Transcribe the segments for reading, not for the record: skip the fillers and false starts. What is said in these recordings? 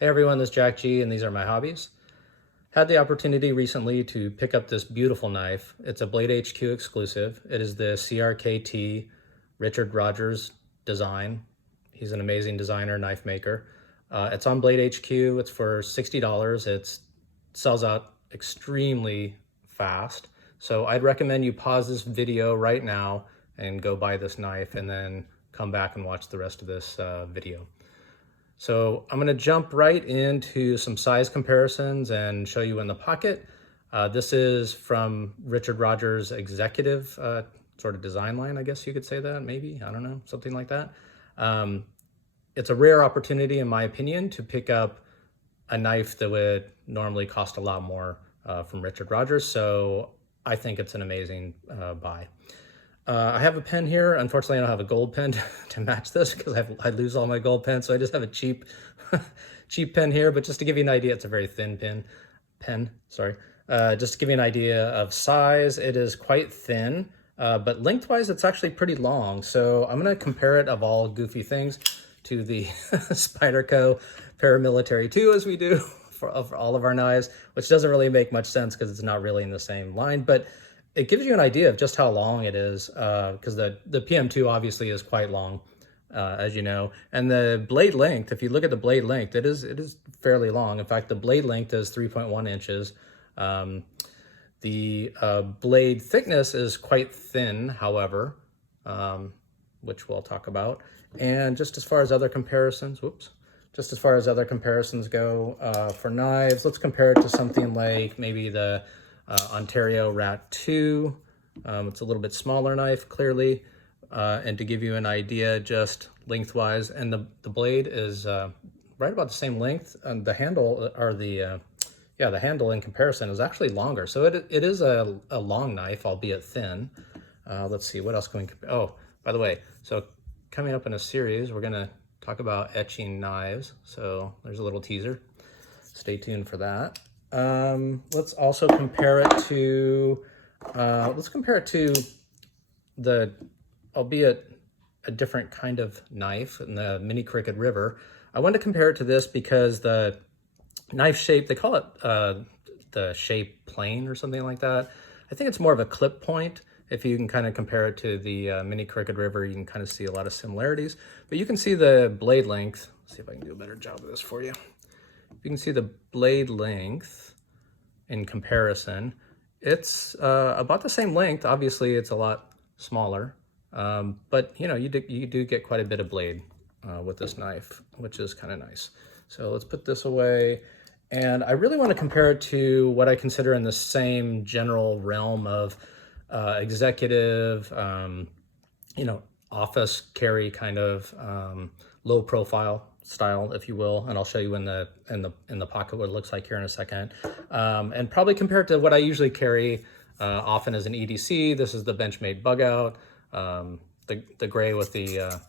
Hey everyone, this is Jack G and these are my hobbies. Had the opportunity recently to pick up this beautiful knife. It's a BHQ Exclusive. It is the CRKT Richard Rogers design. He's an amazing designer, knife maker. It's on Blade HQ. It's for $60. It sells out extremely fast. So I'd recommend you pause this video right now and go buy this knife and then come back and watch the rest of this video. So I'm going to jump right into some size comparisons and show you in the pocket. This is from Richard Rogers' executive sort of design line, I guess you could say that, maybe, I don't know, something like that. It's a rare opportunity, in my opinion, to pick up a knife that would normally cost a lot more from Richard Rogers, so I think it's an amazing buy. I have a pen here. Unfortunately, I don't have a gold pen to match this because I lose all my gold pens. So I just have a cheap pen here. But just to give you an idea, it's a very thin pen. Sorry. Just to give you an idea of size, it is quite thin, but lengthwise, it's actually pretty long. So I'm going to compare it, of all goofy things, to the Spyderco Paramilitary 2, as we do for all of our knives, which doesn't really make much sense because it's not really in the same line. But it gives you an idea of just how long it is, because the PM2 obviously is quite long, as you know. And the blade length, if you look at the blade length, it is fairly long. In fact, the blade length is 3.1 inches. The blade thickness is quite thin, however, which we'll talk about. And just as far as other comparisons, just as far as other comparisons go for knives, let's compare it to something like maybe the Ontario Rat 2. It's a little bit smaller knife, clearly, and to give you an idea just lengthwise, and the blade is right about the same length, and the handle, or the handle in comparison is actually longer. So it is a long knife, albeit thin. Let's see, what else can we compare? Oh, by the way, so coming up in a series, we're gonna talk about etching knives. So there's a little teaser. Stay tuned for that. Let's also compare it to, the, albeit a different kind of knife, in the Mini Cricket River. I wanted to compare it to this because the knife shape, they call it the shape plane or something like that. I think it's more of a clip point. If you can kind of compare it to the Mini Cricket River, you can kind of see a lot of similarities. But you can see the blade length. Let's see if I can do a better job of this for you. You can see the blade length in comparison. It's about the same length. Obviously, it's a lot smaller, but you know, you do get quite a bit of blade with this knife, which is kind of nice. So let's put this away. And I really want to compare it to what I consider in the same general realm of executive, you know, office carry kind of low profile style, if you will, and I'll show you in the pocket what it looks like here in a second, and probably compare it to what I usually carry often as an EDC. This is the Benchmade bug out, the gray with the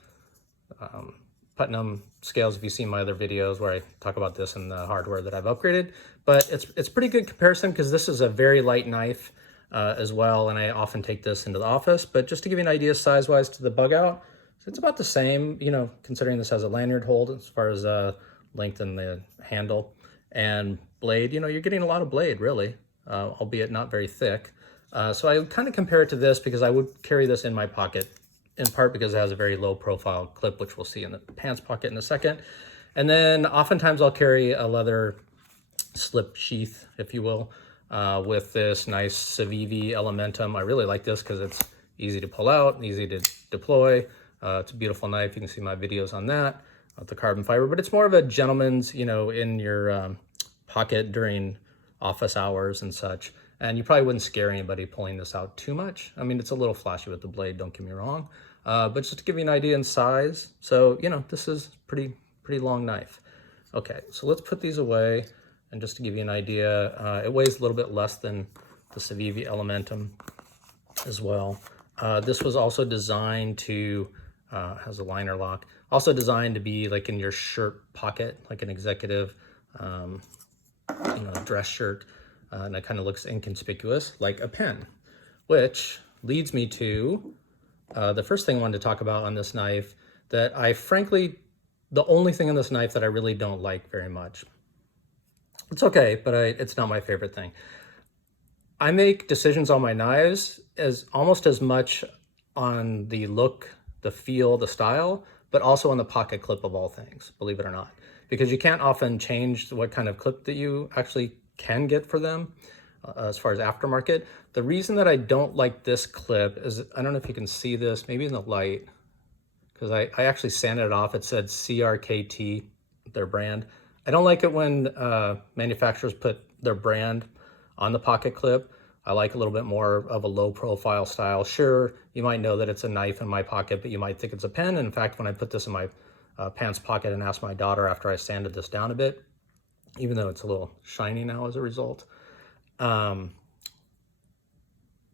Putnam scales, if you've seen my other videos where I talk about this and the hardware that I've upgraded. But it's pretty good comparison because this is a very light knife as well, and I often take this into the office. But just to give you an idea size-wise to the bug out, it's about the same, you know, considering this has a lanyard hold as far as length in the handle. And blade, you know, you're getting a lot of blade, really, albeit not very thick. So I would kind of compare it to this because I would carry this in my pocket, in part because it has a very low profile clip, which we'll see in the pants pocket in a second. And then oftentimes I'll carry a leather slip sheath, if you will, with this nice Civivi Elementum. I really like this because it's easy to pull out, easy to deploy. It's a beautiful knife. You can see my videos on that, with the carbon fiber, but it's more of a gentleman's, you know, in your pocket during office hours and such. And you probably wouldn't scare anybody pulling this out too much. I mean, it's a little flashy with the blade, don't get me wrong. But just to give you an idea in size, so, you know, this is pretty long knife. Okay, so let's put these away. And just to give you an idea, it weighs a little bit less than the Civivi Elementum as well. This was also designed to, has a liner lock, also designed to be like in your shirt pocket, like an executive, you know, dress shirt. And it kind of looks inconspicuous, like a pen, which leads me to the first thing I wanted to talk about on this knife that I frankly the only thing in this knife that I really don't like very much. It's okay, but it's not my favorite thing. I make decisions on my knives as almost as much on the look, the feel, the style, but also on the pocket clip of all things, believe it or not. Because you can't often change what kind of clip that you actually can get for them as far as aftermarket. The reason that I don't like this clip is, I don't know if you can see this, maybe in the light, because I actually sanded it off. It said CRKT, their brand. I don't like it when manufacturers put their brand on the pocket clip. I like a little bit more of a low profile style. Sure, you might know that it's a knife in my pocket, but you might think it's a pen. And in fact, when I put this in my pants pocket and asked my daughter after I sanded this down a bit, even though it's a little shiny now as a result,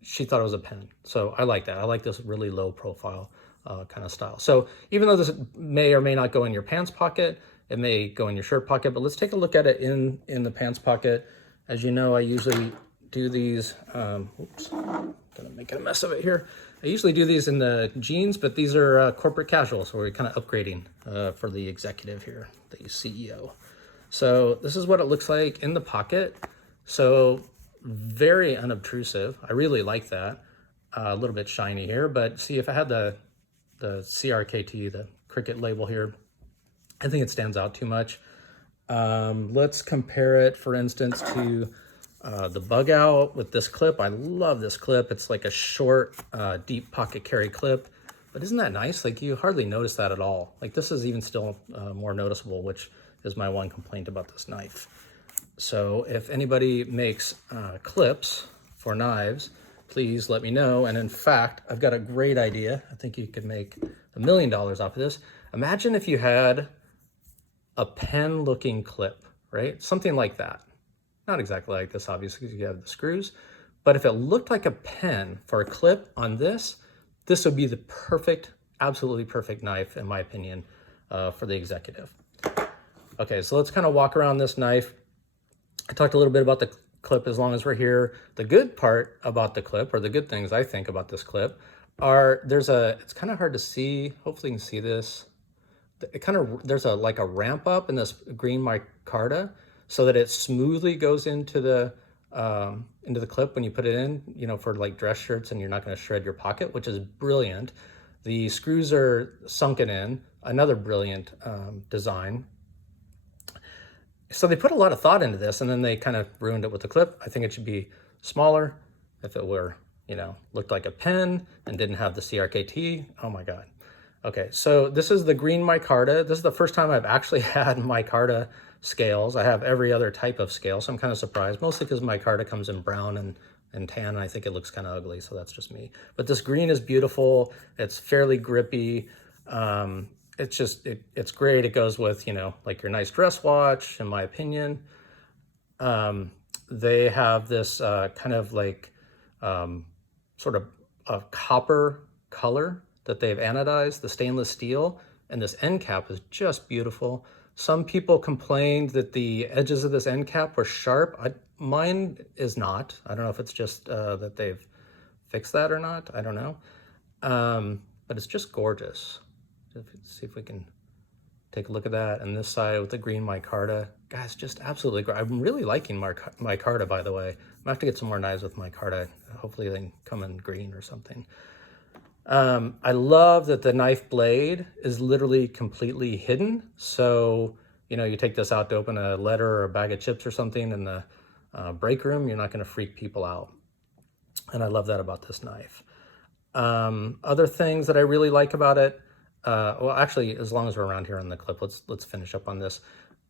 she thought it was a pen. So I like that. I like this really low profile kind of style. So even though this may or may not go in your pants pocket, it may go in your shirt pocket, but let's take a look at it in the pants pocket. As you know, I usually do these, oops, gonna make a mess of it here. I usually do these in the jeans, but these are corporate casual, so we're kind of upgrading for the executive here, the CEO. So this is what it looks like in the pocket. So very unobtrusive. I really like that. A little bit shiny here, but see, if I had the CRKT, the Cricut label here, I think it stands out too much. Let's compare it, for instance, to the Bug Out with this clip. I love this clip. It's like a short, deep pocket carry clip. But isn't that nice? Like, you hardly notice that at all. Like, this is even still more noticeable, which is my one complaint about this knife. So if anybody makes clips for knives, please let me know. And in fact, I've got a great idea. I think you could make $1 million off of this. Imagine if you had a pen looking clip, right? Something like that. Not exactly like this, obviously, because you have the screws, but if it looked like a pen for a clip on this, this would be the perfect, absolutely perfect knife, in my opinion, for the executive. Okay, so let's kind of walk around this knife. I talked a little bit about the clip as long as we're here. The good part about the clip, or the good things I think about this clip, are it's kind of hard to see. Hopefully you can see this. There's like a ramp up in this Green Micarta so that it smoothly goes into the clip when you put it in, you know, for like dress shirts, and you're not going to shred your pocket, which is brilliant. The screws are sunken in, another brilliant design. So they put a lot of thought into this, and then they kind of ruined it with the clip. I think it should be smaller. If it were, you know, looked like a pen and didn't have the CRKT, oh my God. Okay, so this is the Green Micarta. This is the first time I've actually had micarta scales. I have every other type of scale, so I'm kind of surprised, mostly because micarta comes in brown and tan, and I think it looks kind of ugly, so that's just me. But this green is beautiful. It's fairly grippy. It's just, it's great. It goes with, you know, like your nice dress watch, in my opinion. They have this kind of like sort of a copper color that they've anodized, the stainless steel, and this end cap is just beautiful. Some people complained that the edges of this end cap were sharp. Mine is not. I don't know if it's just that they've fixed that or not. I don't know. But it's just gorgeous. Let's see if we can take a look at that. And this side with the Green Micarta, guys, just absolutely great. I'm really liking micarta, by the way. I'm gonna have to get some more knives with micarta. Hopefully they can come in green or something. I love that the knife blade is literally completely hidden. So, you know, you take this out to open a letter or a bag of chips or something in the break room, you're not going to freak people out. And I love that about this knife. Other things that I really like about it, well, actually, as long as we're around here on the clip, let's finish up on this.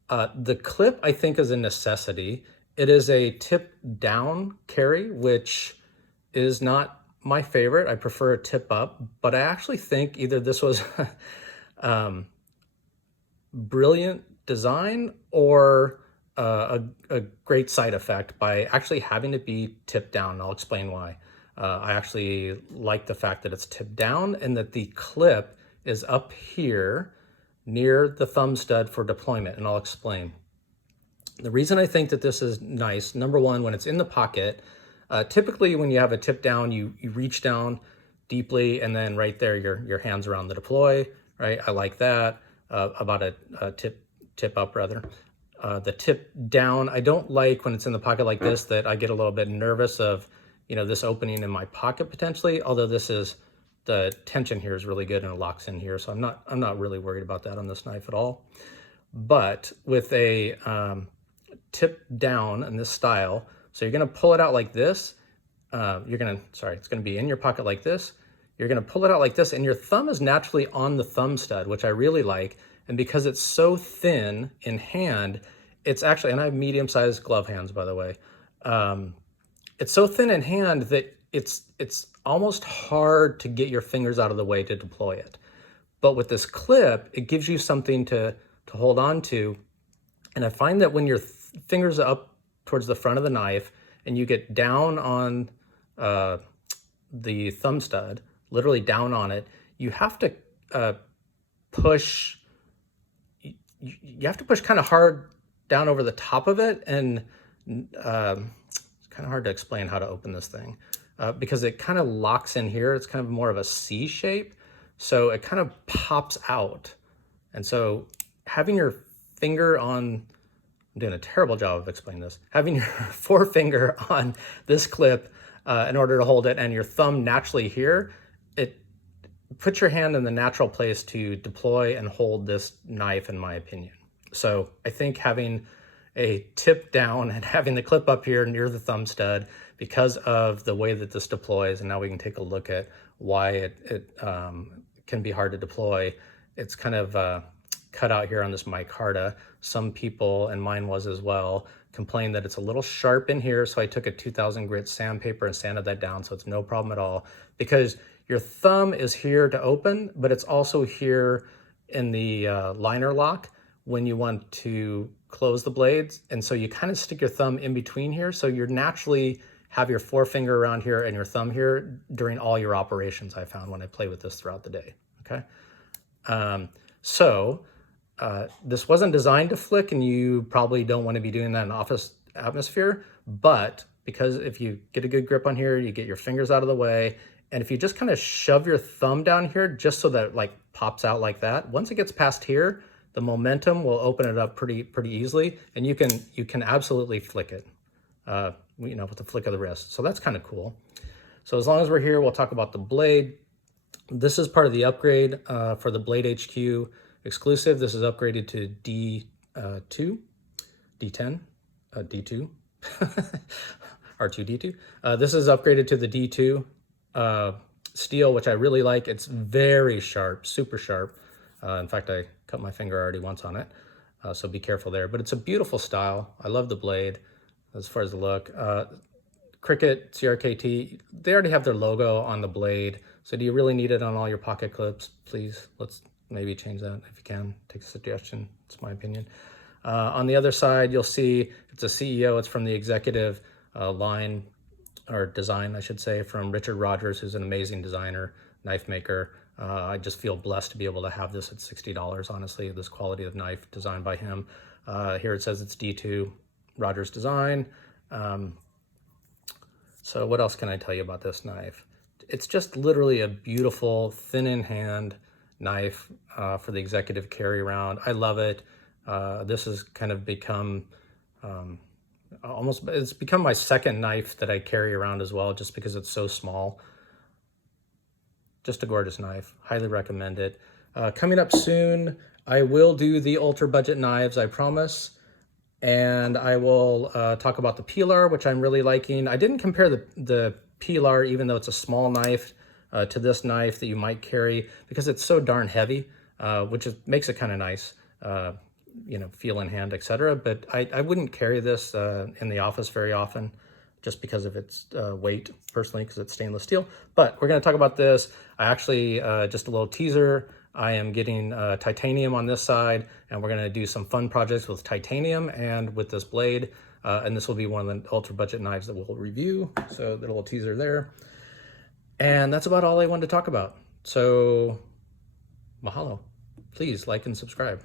The clip, I think, is a necessity. It is a tip down carry, which is not my favorite. I prefer a tip up, but I actually think either this was brilliant design or a great side effect by actually having it be tipped down. I'll explain why. I actually like the fact that it's tipped down and that the clip is up here near the thumb stud for deployment, and I'll explain. The reason I think that this is nice, number one, when it's in the pocket, typically when you have a tip down, you reach down deeply and then right there your hand's around the deploy, right? I like that. about a tip up rather. The tip down, I don't like when it's in the pocket like this, that I get a little bit nervous of, this opening in my pocket potentially, although the tension here is really good and it locks in here. So I'm not really worried about that on this knife at all. But with a tip down in this style, so you're gonna pull it out like this. It's gonna be in your pocket like this. You're gonna pull it out like this, and your thumb is naturally on the thumb stud, which I really like. And because it's so thin in hand, it's actually, and I have medium-sized glove hands, by the way. It's so thin in hand that it's almost hard to get your fingers out of the way to deploy it. But with this clip, it gives you something to hold on to. And I find that when your fingers are up towards the front of the knife and you get down on the thumb stud, literally down on it, you have to push. You have to push kind of hard down over the top of it, and it's kind of hard to explain how to open this thing because it kind of locks in here. It's kind of more of a C shape, so it kind of pops out. And so having your finger on, I'm doing a terrible job of explaining this, having your forefinger on this clip in order to hold it, and your thumb naturally here, it puts your hand in the natural place to deploy and hold this knife, in my opinion. So I think having a tip down and having the clip up here near the thumb stud, because of the way that this deploys, and now we can take a look at why it can be hard to deploy. It's kind of cut out here on this micarta. Some people, and mine was as well, complained that it's a little sharp in here, so I took a 2000 grit sandpaper and sanded that down, so it's no problem at all, because your thumb is here to open, but it's also here in the liner lock when you want to close the blades. And so you kind of stick your thumb in between here, so you're naturally have your forefinger around here and your thumb here during all your operations, I found when I play with this throughout the day, okay? This wasn't designed to flick, and you probably don't want to be doing that in office atmosphere, but because if you get a good grip on here, you get your fingers out of the way, and if you just kind of shove your thumb down here just so that it like pops out like that, once it gets past here, the momentum will open it up pretty easily, and you can absolutely flick it, with the flick of the wrist. So that's kind of cool. So as long as we're here, we'll talk about the blade. This is part of the upgrade for the Blade HQ Exclusive. This is upgraded to D2, D10, D2, R2D2. This is upgraded to the D2 steel, which I really like. It's very sharp, super sharp. In fact, I cut my finger already once on it, so be careful there. But it's a beautiful style. I love the blade as far as the look. Cricut, CRKT, they already have their logo on the blade. So do you really need it on all your pocket clips? Please, let's maybe change that if you can. Take a suggestion, it's my opinion. On the other side, you'll see it's a CEO. It's from the executive line, or design, I should say, from Richard Rogers, who's an amazing designer, knife maker. I just feel blessed to be able to have this at $60, honestly, this quality of knife designed by him. Here it says it's D2 Rogers design. So what else can I tell you about this knife? It's just literally a beautiful, thin in hand knife for the executive carry around. I love it. This has kind of become it's become my second knife that I carry around as well, just because it's so small. Just a gorgeous knife. Highly recommend it. Coming up soon, I will do the ultra budget knives, I promise. And I will talk about the Pilar, which I'm really liking. I didn't compare the Pilar, even though it's a small knife, to this knife that you might carry, because it's so darn heavy, which makes it kind of nice, feel in hand, etc. But I wouldn't carry this in the office very often, just because of its weight, personally, because it's stainless steel. But we're going to talk about this. I actually, just a little teaser, I am getting titanium on this side, and we're going to do some fun projects with titanium and with this blade. And this will be one of the ultra budget knives that we'll review. So the little teaser there. And that's about all I wanted to talk about. So mahalo. Please like and subscribe.